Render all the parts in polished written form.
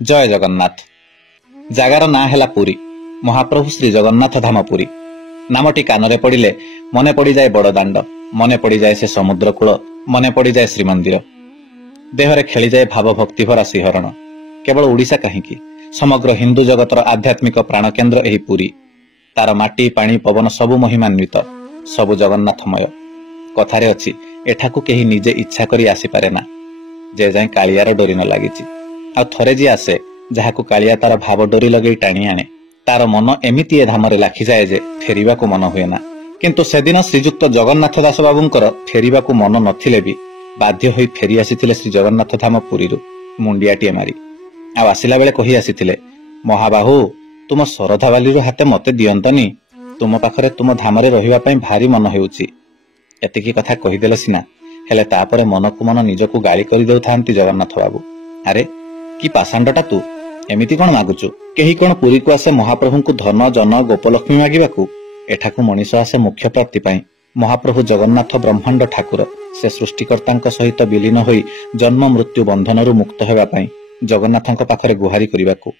जय जगन्नाथ। जगार ना है पुरी, महाप्रभु श्री जगन्नाथ धाम पुरी। नामटी कान पड़िले मने पड़ जाए बड़ दाण्ड, मने पड़ जाए से समुद्र कूल, मने पड़ जाए श्रीमंदिर। देहरे खेली जाए भाव भक्ति भरा शिहरण। केवल ओडिशा कहीं समग्र हिंदू जगतर आध्यात्मिक प्राणकेन्द्र एही पुरी। तार माटी पानी पवन सबु महिमान्वित, सबु जगन्नाथमय। कथारे अछि एठाकू केही निजे इच्छा करी आसी पारे ना, जे जाए कालियार डोरी न लागिछि। आ थरे जी आसे जहाकू कालिया तार भाव डोरी लगे टाणी आणे, तार मन एमिति ए धामरे लाखि जाए जे फेरिबाकू मन हुए ना। किंतु सेदिन श्रीजुक्त जगन्नाथ दास बाबूंकर फेरिबाकू मन नथिले भी बाध्य होई फेरी आसीथिले श्री जगन्नाथ धाम पुरीरु मुंडियाटीए मारी। आ आसिला बेले कहि आसीथिले, महाबाहु तुम सरधा बालीरु हाते मते दियंतनी, तुम पाखरे तुम धामरे रहिबा पई भारी मन हेउछि। एतिकी कथा कहिदेले सिना, हेले तापरे मनकु मन निजकू गाली करि देउथांती जगन्नाथ बाबू। अरे कि पाषांडटा तू, एमिति कोन मागुचु? केही कोन पुरी को आसे महाप्रभुंकु धन जन गोपलक्ष्मी मागिबाकू? एठाकू मनीष आसे मुख्य प्राप्ति पाई। महाप्रभु जगन्नाथ ब्रह्मांड ठाकुर, से सृष्टिकर्तांक सहित विलीन होई जन्म मृत्यु बंधनरु मुक्त हेबा पाई जगन्नाथंक पाखरे गुहारी करिबाकू।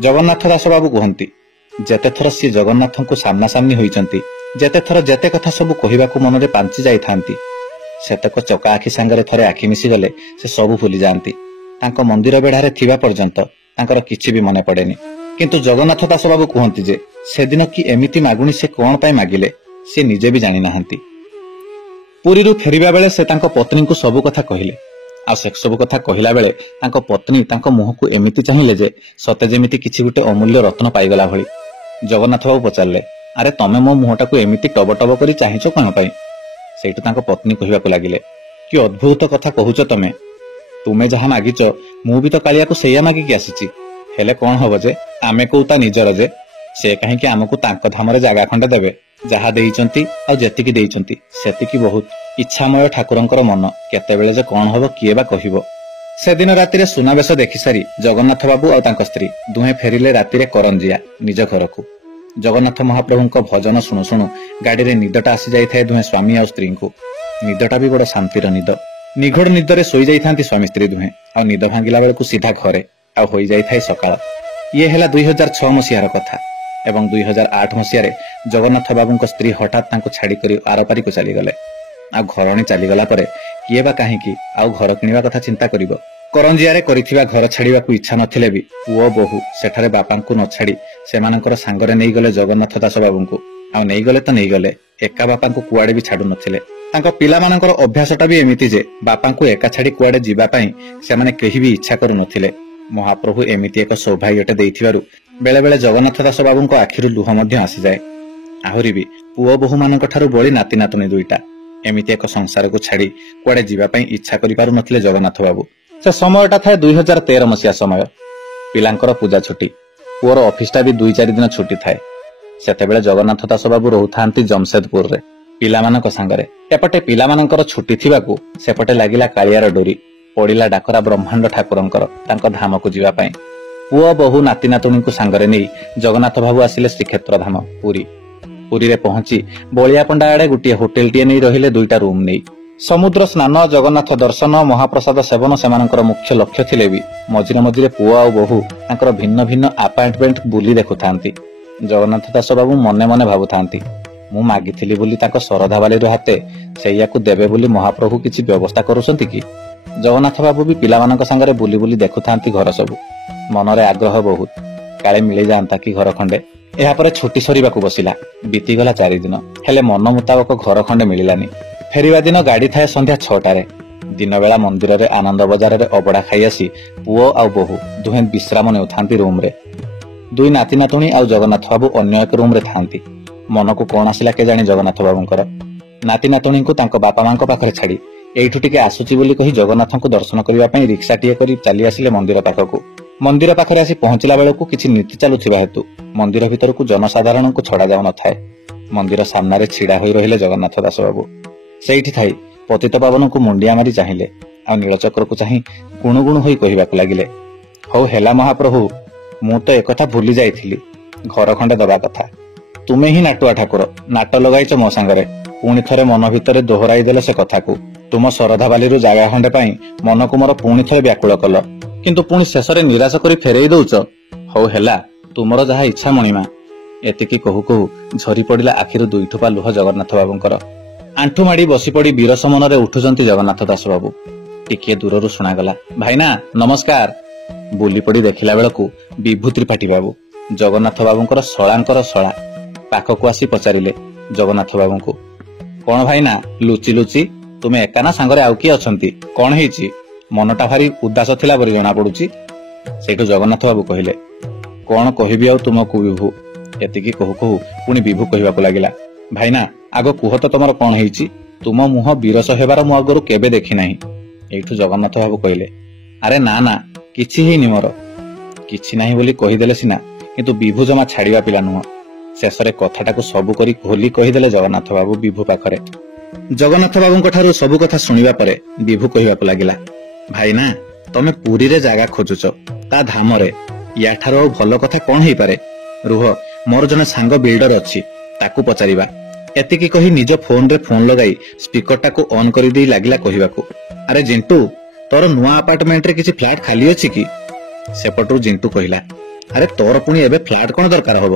जगन्नाथ दास बाबू कहंती, जेते थर सी जगन्नाथंकु सामना सामनी होइचंती, जेते थर जेते कथा सबु कहिबाकू मनरे पांची जाई थांती, सेतक चका आखि सांगरे थरे आखि मिसी गले से सबु भूली जांती। तांको मंदिर बेढ़ारे थिबा पर्यंत तांकर किछि भी मने पड़ेनी। किंतु जगन्नाथ दास बाबू कहंती जे सेदिन कि एमिति मागुणी से कोन पाई मागिले से निजे भी जानि नाहंती। पुरीरु फेरिबा बेले से तांको पत्नी को सबु कथा कहिले। आ से सबु कथा कहिला बेले तांको पत्नी तांको मुहकु एमिति चाहिले जे सते जेमिति किछि गुटे अमूल्य रत्न पाइगला भଳି। जगन्नाथ बाबू पचारले, अरे तमे मो मुहटाकू एमिति टब टब करी चाहिचो कोन पाई? सेठु तांको पत्नी कहिबाकू लागिले, कि अद्भुत कथा कहूच तमे। तुमे जहा मागिच मु भी तो कालिया को सेया मागिकी आसीची। हेले कोन हबो जे आमे कोउता निजर जे से काहेकि आमको तांको धामरे जागा खंडे देबे। जहा देइचंती आ जेतिकी देइचंती सेतिकी बहुत। इच्छामय ठाकुरंकर मन केतेबेले जे कोन हबो किए बा कहिबो। से दिन रातिरे सुनावेश देखि सारी जगन्नाथ बाबू और तांको स्त्री दुहे फेरिले रातिरे करंजिया निज घरकू। जगन्नाथ महाप्रभुंक भजन शुणु शुणु गाड़ी निदटा आसी जाए दुहे स्वामी और स्त्री को। निदटा भी बड़ शांतिर निद। निघोड़ निदरे सोई जाइथांती स्वामी स्त्री दुहे। आ निद भांगिला बेलकू सीधा घरे आ होई जाइथाय सकाळ। ये हेला 2006 मसीहार कथा। एवं 2008 मसीहारे जगन्नाथ बाबूंक स्त्री हठात तांको छाड़ी करी आरपारी को चली गले। आ घरणी चली गला परे किए बा काहेकि आउ घर किनिबा कथा चिंता करिवो। करंजियारे करिथिबा घर छाड़ीबाकू इच्छा नथिले भी पुओ बहु सेठारे बापांकू न छाड़ी सेमानकर सांगरे नै गले जगन्नाथ दास बाबूंकू। आ नै गले तो नै गले, एका बापांकू कुआडे भी छाडु नथिले। तांको पिलामानकर अभ्यासटा भी एमिति जे बापांकू एका छाड़ी कुआडे जिबा पई सेमाने केही भी इच्छा करू नथिले। महाप्रभु एमिति एक सौभाग्यटे देइथिबारु बेले बेले जगन्नाथ दास बाबूंक आखिरु लुह मध्य आसी जाए। आहुरी भी पुओ बहु मानक ठारु बळी नाती नातुनी दुईटा एमिति एक संसार को छाड़ी कुआडे जिबा पई इच्छा करि पारु नथिले जगन्नाथ बाबू। से समयटा थाए 2013 मसीहा समय। पिलांकर पूजा छुट्टी, पुओर ऑफिसटा भी 2-4 दिन छुट्टी थाए। सेतेबेले जगन्नाथ दास बाबू रहुथांती जमशेदपुर रे पिलामानक सांगरे। एपटे पिलामानकर छुट्टी थिबाकू सेपटे लागिला कालियार डोरी। पड़िला डाकरा ब्रह्मांड ठाकुरंकर तांको धामकू जिबा पई। पुओ बहु नाती नातुनी को सांगरे नै जगन्नाथ बाबू आसिले श्रीक्षेत्र धाम पुरी। पुरी रे पहुंची बलिया पंडा आड़े गुटिए होटेल टीए नै रहिले 2टा रूम नै। समुद्र स्नान जगन्नाथ दर्शन महाप्रसाद सेवन सेमानकर मुख्य लक्ष्य थिले भी मझिरे मझिरे पुओ आ बहु तांकर भिन्न भिन्न अपार्टमेंट बुली देखुथांती। जगन्नाथ दास बाबू मने मने भाबुथांती, मु मागिथिली बोली ताको सरधा बाली हाते सेयाकू देबे बोली महाप्रभु किछि व्यवस्था करूछंती कि? जगन्नाथ बाबू भी पिलामानक संगरे बुली बुली देखुथांती घर सबु। मनरे आग्रह बहुत, काले मिले जांता कि घर खंडे। एहा परे छुट्टी सरीबाकू बसिला। बीतीगला 4 दिन, हेले मन मुताबक घर खंडे मिलिलानी। फेरिबा दिन गाड़ी थाए संध्या 6टारे। दिन बेला मंदिर रे आनंद बजार रे अबड़ा खाई आसी पुओ आ बहु दुहे विश्राम नेउथांती रूम रे। 2 नाती नातुणी आ जगन्नाथ बाबू अन्य एक रूम रे थांती। मन को कोन आसिला के जानी जगन्नाथ बाबूंकर। नाती नातुणी को तांको बापा मांको पाखरे छाड़ी एइठु टिके आसुची बोली कहि जगन्नाथंको दर्शन करिबा पई रिक्शा टिए करी चली आसिले मंदिर पाखकू। मंदिर पाखरे आसी पहुंचला बेलकू किछि नीति चालुथिबा हेतु मंदिर भितरकू जनसाधारण को छड़ा जाउ न थाए। मंदिर सामने छिड़ा होई रहिले जगन्नाथ दास बाबू। सेइठी थाई पतित पावन को मुंडिया मारी चाहिए आ नीलचक्र को चाहि गुणु गुणु होई कहिबाकू लागिले, हौ हेला महाप्रभु मु तो एकथा भूली जाइथिली, घर खंडे दबा कथा। तुमे ही नाटुआ ठाकुर नाट लगाइच मो सांगरे। पुणी थरे मन भितरे दोहराई देले से कथा को। तुम सरधा बाली जागा खंडे पाई मन को मोर पुणी थरे व्याकुल कल, କିନ୍ତୁ ପୁଣି ଶେଷରେ ନିରାଶ କରି ଫେରେଇ ଦଉଛ। ହଉ ହେଲା, ତୁମର ଯାହା ଇଚ୍ଛା ମଣିମା। ଏତିକି କହୁ କହୁ ଝରି ପଡିଲା ଆଖିରୁ ଦୁଇଠୋପା ଲୁହ ଜଗନ୍ନାଥ ବାବୁଙ୍କର। ଆଣ୍ଠୁ ମାଡି ବସି ପଡି ବିରସ ମନରେ ଉଠୁଛନ୍ତି ଜଗନ୍ନାଥ ଦାସ ବାବୁ। ଟିକିଏ ଦୂରରୁ ଶୁଣାଗଲା, ଭାଇନା ନମସ୍କାର। ବୁଲି ପଡି ଦେଖିଲା ବେଳକୁ ବିଭୁ ତ୍ରିପାଠୀ ବାବୁ, ଜଗନ୍ନାଥ ବାବୁଙ୍କର ଶଳାଙ୍କର ଶଳା। ପାଖକୁ ଆସି ପଚାରିଲେ ଜଗନ୍ନାଥ ବାବୁଙ୍କୁ, କଣ ଭାଇନା ଲୁଚି ଲୁଚି? ତୁମେ ଏକା ନା ସାଙ୍ଗରେ ଆଉ କିଏ ଅଛନ୍ତି? କଣ ହେଇଛି? ମନଟା ଭାରି ଉଦାସ ଥିଲା ପରି ଜଣା ପଡୁଛି। ସେଇଠୁ ଜଗନ୍ନାଥ ବାବୁ କହିଲେ, କଣ କହିବି ଆଉ ତୁମକୁ ବିଭୁ। ଏତିକି କହୁ କହୁ ପୁଣି ବିଭୁ କହିବାକୁ ଲାଗିଲା, ଭାଇନା ଆଗ କୁହ ତ ତମର କଣ ହେଇଛି? ତୁମ ମୁହଁ ବିରସ ହେବାର ମୁଁ ଆଗରୁ କେବେ ଦେଖି ନାହିଁ। ଏଇଠୁ ଜଗନ୍ନାଥ ବାବୁ କହିଲେ, ଆରେ ନା ନା କିଛି ହେଇନି ମୋର। କିଛି ନାହିଁ ବୋଲି କହିଦେଲେ ସିନା, କିନ୍ତୁ ବିଭୁ ଜମା ଛାଡିବା ପିଲା ନୁହଁ। ଶେଷରେ କଥାଟାକୁ ସବୁ କରି ଖୋଲି କହିଦେଲେ ଜଗନ୍ନାଥ ବାବୁ ବିଭୁ ପାଖରେ। ଜଗନ୍ନାଥ ବାବୁଙ୍କ ଠାରୁ ସବୁ କଥା ଶୁଣିବା ପରେ ବିଭୁ କହିବାକୁ ଲାଗିଲା, ଭାଇନା ତମେ ପୁରୀରେ ଜାଗା ଖୋଜୁଛ, ତା ଧାମରେ। ୟାଠାରୁ ଆଉ ଭଲ କଥା କଣ ହେଇପାରେ? ରୁହ, ମୋର ଜଣେ ସାଙ୍ଗ ବିଲ୍ଡର ଅଛି, ତାକୁ ପଚାରିବା। ଏତିକି କହି ନିଜ ଫୋନରେ ଫୋନ ଲଗାଇ ସ୍ପିକରଟାକୁ ଅନ୍ କରିଦେଇ ଲାଗିଲା କହିବାକୁ, ଆରେ ଜିଣ୍ଟୁ, ତୋର ନୂଆ ଆପାର୍ଟମେଣ୍ଟରେ କିଛି ଫ୍ଲାଟ ଖାଲି ଅଛି କି? ସେପଟରୁ ଜିଣ୍ଟୁ କହିଲା, ଆରେ ତୋର ପୁଣି ଏବେ ଫ୍ଲାଟ କଣ ଦରକାର ହବ?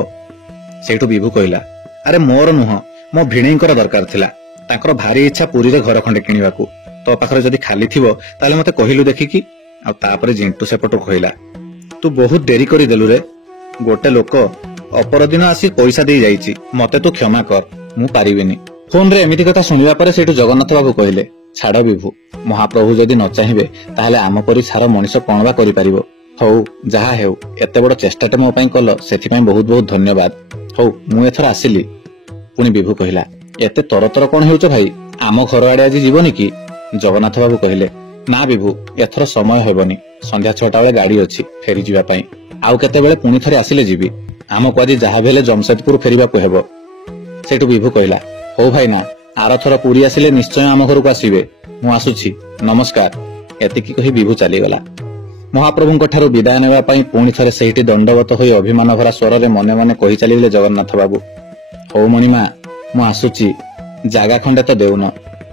ସେଇଠୁ ବିଭୁ କହିଲା, ଆରେ ମୋର ନୁହଁ, ମୋ ଭିଣେଇଙ୍କର ଦରକାର ଥିଲା। ତାଙ୍କର ଭାରି ଇଚ୍ଛା ପୁରୀରେ ଘର ଖଣ୍ଡେ କିଣିବାକୁ। ତୋ ପାଖରେ ଯଦି ଖାଲି ଥିବ ତାହେଲେ ମତେ କହିଲୁ ଦେଖିକି। ଆଉ ତାପରେ ଜିଣ୍ଟୁ ସେପଟୁ କହିଲା, ତୁ ବହୁତ ଡେରି କରିଦେଲୁ ରେ। ଗୋଟେ ଲୋକ ଅପରଦିନ ଆସି ପଇସା ଦେଇ ଯାଇଛି, ମତେ ତୁ କ୍ଷମା କର, ମୁଁ ପାରିବିନି। ଫୋନରେ ଏମିତି କଥା ଶୁଣିବା ପରେ ସେଇଠୁ ଜଗନ୍ନାଥ ବାବୁ କହିଲେ, ଛାଡ ବିଭୁ, ମହାପ୍ରଭୁ ଯଦି ନ ଚାହିଁବେ ତାହେଲେ ଆମ ପରି ସାର ମଣିଷ କଣ ବା କରିପାରିବ। ହଉ ଯାହା ହେଉ, ଏତେ ବଡ ଚେଷ୍ଟାଟେ ମୋ ପାଇଁ କଲ, ସେଥିପାଇଁ ବହୁତ ବହୁତ ଧନ୍ୟବାଦ। ହଉ ମୁଁ ଏଥର ଆସିଲି। ପୁଣି ବିଭୁ କହିଲା, ଏତେ ତରତର କଣ ହେଉଛ ଭାଇ? ଆମ ଘର ଆଡେ ଆଜି ଯିବନି କି? ଜଗନ୍ନାଥ ବାବୁ କହିଲେ, ନା ବିଭୁ, ଏଥର ସମୟ ହେବନି। ସନ୍ଧ୍ୟା 6ଟା ବେଳେ ଗାଡି ଅଛି ଫେରି ଯିବା ପାଇଁ। ଆଉ କେତେବେଳେ ପୁଣି ଥରେ ଆସିଲେ ଯିବି। ଆମକୁ ଆଜି ଯାହା ବି ହେଲେ ଜମଶେଦପୁର ଫେରିବାକୁ ହେବ। ସେଇଠୁ ବିଭୁ କହିଲା, ହଉ ଭାଇନା, ଆରଥର ପୁରୀ ଆସିଲେ ନିଶ୍ଚୟ ଆମ ଘରକୁ ଆସିବେ। ମୁଁ ଆସୁଛି, ନମସ୍କାର। ଏତିକି କହି ବିଭୁ ଚାଲିଗଲା। ମହାପ୍ରଭୁଙ୍କ ଠାରୁ ବିଦାୟ ନେବା ପାଇଁ ପୁଣି ଥରେ ସେଇଠି ଦଣ୍ଡବତ ହୋଇ ଅଭିମାନ ଭରା ସ୍ୱରରେ ମନେ ମନେ କହି ଚାଲିଲେ ଜଗନ୍ନାଥ ବାବୁ, ହଉ ମଣିମା, ମୁଁ ଆସୁଛି। ଜାଗା ଖଣ୍ଡେ ତ ଦେଉନ।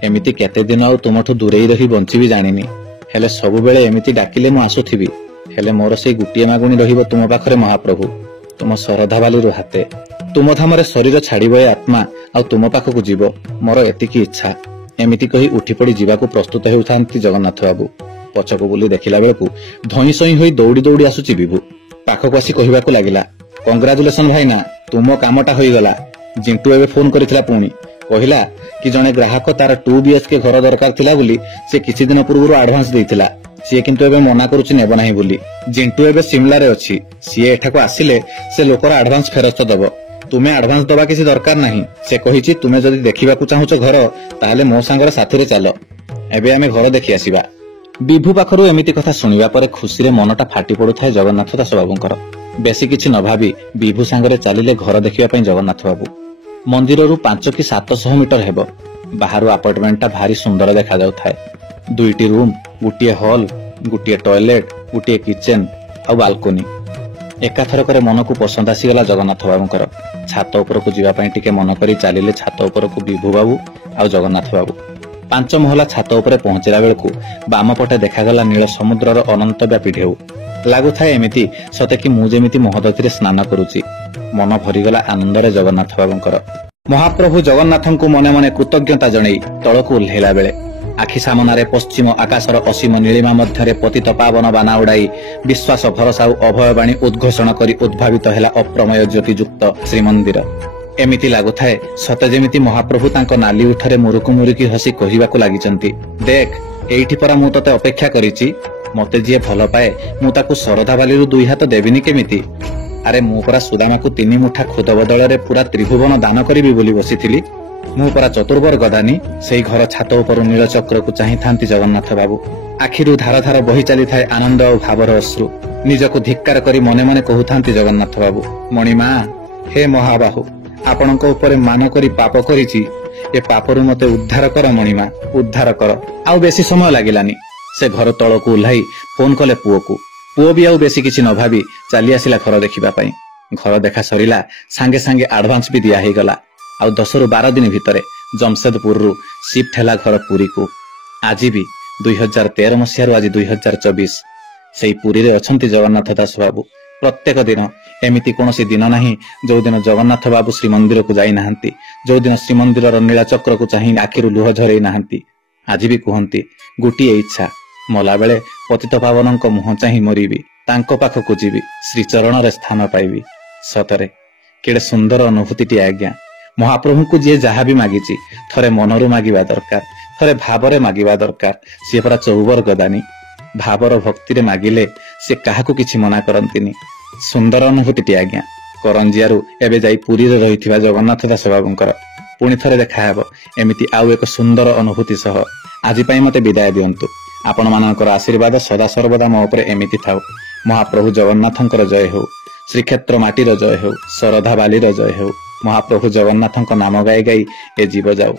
ଏମିତି କେତେ ଦିନ ଆଉ ତୁମଠୁ ଦୂରେଇ ରହି ବଞ୍ଚିବି ଜାଣିନି, ହେଲେ ସବୁବେଳେ ଏମିତି ଡାକିଲେ ମୁଁ ଆସୁଥିବି। ହେଲେ ମୋର ସେଇ ଗୋଟିଏ ମାଗୁଣି ରହିବ ତୁମ ପାଖରେ ମହାପ୍ରଭୁ, ତୁମ ଶରଧା ବାଲିରୁ ହାତେ। ତୁମ ଧାମରେ ଶରୀର ଛାଡ଼ିବ ଏ ଆତ୍ମା, ଆଉ ତୁମ ପାଖକୁ ଯିବ, ମୋର ଏତିକି ଇଚ୍ଛା। ଏମିତି କହି ଉଠି ପଡି ଯିବାକୁ ପ୍ରସ୍ତୁତ ହେଉଥାନ୍ତି ଜଗନ୍ନାଥ ବାବୁ। ପଛକୁ ବୁଲି ଦେଖିଲା ବେଳକୁ ଧଇଁ ସଇଁ ହୋଇ ଦୌଡ଼ି ଦୌଡ଼ି ଆସୁଛି ବିଭୁ। ପାଖକୁ ଆସି କହିବାକୁ ଲାଗିଲା, କଂଗ୍ରାଚୁଲେସନ ଭାଇନା, ତୁମ କାମଟା ହୋଇଗଲା। ଜିଣ୍ଟୁ ଏବେ ଫୋନ କରିଥିଲା, ପୁଣି କହିଲା କି ଜଣେ ଗ୍ରାହକ ତାର 2 BHK ଘର ଦରକାର ଥିଲା ବୋଲି ସେ କିଛି ଦିନ ପୂର୍ବରୁ ଆଡଭାନ୍ସ ଦେଇଥିଲା। ସିଏ କିନ୍ତୁ ଏବେ ମନା କରୁଛି ନେବ ନାହିଁ ବୋଲି। ଜିଣ୍ଟୁ ଏବେ ସିମଲାରେ ଅଛି। ସିଏ ଏଠାକୁ ଆସିଲେ ସେ ଲୋକର ଆଡଭାନ୍ସ ଫେରସ୍ତ ଦବ। ତୁମେ ଆଡଭାନ୍ସ ଦବା କିଛି ଦରକାର ନାହିଁ। ସେ କହିଛି ତୁମେ ଯଦି ଦେଖିବାକୁ ଚାହୁଁଛ ଘର, ତାହେଲେ ମୋ ସାଙ୍ଗରେ ସାଥିରେ ଚାଲ। ଏବେ ଆମେ ଘର ଦେଖି ଆସିବା। ବିଭୁ ପାଖରୁ ଏମିତି କଥା ଶୁଣିବା ପରେ ଖୁସିରେ ମନଟା ଫାଟି ପଡୁଥାଏ ଜଗନ୍ନାଥ ଦାସ ବାବୁଙ୍କର। ବେଶୀ କିଛି ନ ଭାବି ବିଭୁ ସାଙ୍ଗରେ ଚାଲିଲେ ଘର ଦେଖିବା ପାଇଁ ଜଗନ୍ନାଥ ବାବୁ। ମନ୍ଦିରରୁ 500 କି 700 ମିଟର ହେବ। ବାହାରୁ ଆପାର୍ଟମେଣ୍ଟଟା ଭାରି ସୁନ୍ଦର ଦେଖାଯାଉଥାଏ। 2ଟି ରୁମ୍, ଗୋଟିଏ ହଲ୍, ଗୋଟିଏ ଟଏଲେଟ, ଗୋଟିଏ କିଚେନ ଆଉ ବାଲକୋନି। ଏକାଥରକରେ ମନକୁ ପସନ୍ଦ ଆସିଗଲା ଜଗନ୍ନାଥ ବାବୁଙ୍କର। ଛାତ ଉପରକୁ ଯିବା ପାଇଁ ଟିକେ ମନ କରି ଚାଲିଲେ ଛାତ ଉପରକୁ ବିଭୁ ବାବୁ ଆଉ ଜଗନ୍ନାଥ ବାବୁ। 5 ମହଲା ଛାତ ଉପରେ ପହଞ୍ଚିଲା ବେଳକୁ ବାମ ପଟେ ଦେଖାଗଲା ନୀଳ ସମୁଦ୍ରର ଅନନ୍ତ ବ୍ୟାପୀ ଢେଉ। ଲାଗୁଥାଏ ଏମିତି ସତେ କି ମୁଁ ଯେମିତି ମହୋଦଧିରେ ସ୍ନାନ କରୁଛି। ମନ ଭରିଗଲା ଆନନ୍ଦରେ ଜଗନ୍ନାଥ ବାବୁଙ୍କର। ମହାପ୍ରଭୁ ଜଗନ୍ନାଥଙ୍କୁ ମନେ ମନେ କୃତଜ୍ଞତା ଜଣେଇ ତଳକୁ ଓହ୍ଲେଇଲା ବେଳେ ଆଖି ସାମନାରେ ପଶ୍ଚିମ ଆକାଶର ଅସୀମ ନୀଳିମା ମଧ୍ୟରେ ପତିତ ପାବନ ବାନା ଉଡାଇ ବିଶ୍ୱାସ ଭରସା ଓ ଅଭୟବାଣୀ ଉଦ୍ଘୋଷଣ କରି ଉଦ୍ଭାବିତ ହେଲା ଅପ୍ରମେୟ ଜ୍ୟୋତିଯୁକ୍ତ ଶ୍ରୀମନ୍ଦିର। ଏମିତି ଲାଗୁଥାଏ ସତେ ଯେମିତି ମହାପ୍ରଭୁ ତାଙ୍କ ନାଲି ଉଠରେ ମୁରୁକୁ ମୁରୁକି ହସି କହିବାକୁ ଲାଗିଛନ୍ତି, ଦେଖ ଏଇଠି ପରା ମୁଁ ତତେ ଅପେକ୍ଷା କରିଛି। ମତେ ଯିଏ ଭଲ ପାଏ ମୁଁ ତାକୁ ଶରଧା ବାଲିରୁ 2 ହାତ ଦେବିନି କେମିତି? ଆରେ ମୁଁ ପରା ସୁଦାମାକୁ 3 ମୁଠା ଖୁଦ ବଦଳରେ ପୁରା ତ୍ରିଭୁବନ ଦାନ କରିବି ବୋଲି ବସିଥିଲି। ମୁଁ ପରା ଚତୁର୍ବର୍ଗ ଦାନୀ। ସେଇ ଘର ଛାତ ଉପରୁ ନୀଳଚକ୍ରକୁ ଚାହିଁଥାନ୍ତି ଜଗନ୍ନାଥ ବାବୁ। ଆଖିରୁ ଧାର ଧାର ବହି ଚାଲିଥାଏ ଆନନ୍ଦ ଆଉ ଭାବର ଅଶ୍ରୁ। ନିଜକୁ ଧିକ୍କାର କରି ମନେ ମନେ କହୁଥାନ୍ତି ଜଗନ୍ନାଥ ବାବୁ, ମଣିମା, ହେ ମହାବାହୁ, ଆପଣଙ୍କ ଉପରେ ମାନ କରି ପାପ କରିଛି। ଏ ପାପରୁ ମତେ ଉଦ୍ଧାର କର ମଣିମା, ଉଦ୍ଧାର କର। ଆଉ ବେଶୀ ସମୟ ଲାଗିଲାନି। ସେ ଘର ତଳକୁ ଓହ୍ଲାଇ ଫୋନ କଲେ ପୁଅକୁ। ପୁଅ ବି ଆଉ ବେଶୀ କିଛି ନ ଭାବି ଚାଲି ଆସିଲା ଘର ଦେଖିବା ପାଇଁ। ଘର ଦେଖା ସରିଲା, ସାଙ୍ଗେ ସାଙ୍ଗେ ଆଡଭାନ୍ସ ବି ଦିଆ ହେଇଗଲା। ଆଉ 10ରୁ 12 ଦିନ ଭିତରେ ଜମଶେଦପୁରରୁ ସିଫ୍ଟ ହେଲା ଘର ପୁରୀକୁ। ଆଜି ବି 2013 ମସିହାରୁ ଆଜି 2024। सेई पुरी रे अछंती जगन्नाथ दास बाबू। प्रत्येक दिन एमिति कोनोसी दिन नाही जो दिन जगन्नाथ बाबू श्रीमंदिर को जाई नाहंती, जो दिन श्रीमंदिर नीलाचक्र को चाहि आखिरु लुह झरई नाहंती। आज भी कहती गोटिए इच्छा, मला बेले पतित पावनक मुह चाहि मरिबी, तांको पाखकु जीवी, श्रीचरण रे स्थान पाइबी। सतरे केडे सुंदर अनुभूति आज्ञा। महाप्रभु को जी जहा भी मागिची थरे मनरु मागिबा दरकार, थरे भावरे मागिबा दरकार। सी परा चौबर गदानी, भावर भक्ति रे मागिले से काहाकू किछि मना करंतिनी। सुंदर अनुभूति आज्ञा। करंजियारू एबे जाई पुरी रे रहिथिबा जगन्नाथ दास बाबूंकर पुणी थरे देखा हेबो एमिति आउ एक सुंदर अनुभूति सह। आज पई मते विदाय दियंतु। आपण मानकर आशीर्वाद सदा सर्वदा मो उपरे एमिति थाउ। महाप्रभु जगन्नाथंकर जय हो, श्रीक्षेत्र माटीर जय हो, शरधा बालीर जय हो। महाप्रभु जगन्नाथंक नाम गाई गाई ए जीव जाऊ।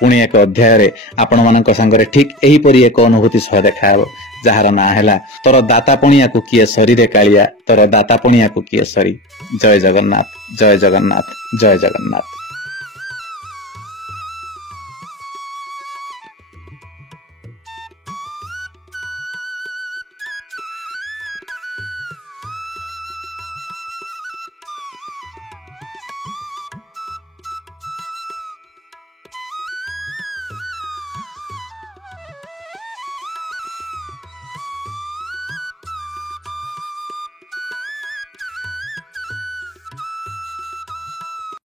पुणी एक अध्याय रे आपण मानक संगरे ठीक एही परी एक अनुभूति सह देखा हेबो, जहार ना हैला तोर दाता पणिया को किए सरी रे कालिया, तोर दाता पणिया को किए सरी। जय जगन्नाथ, जय जगन्नाथ, जय जगन्नाथ।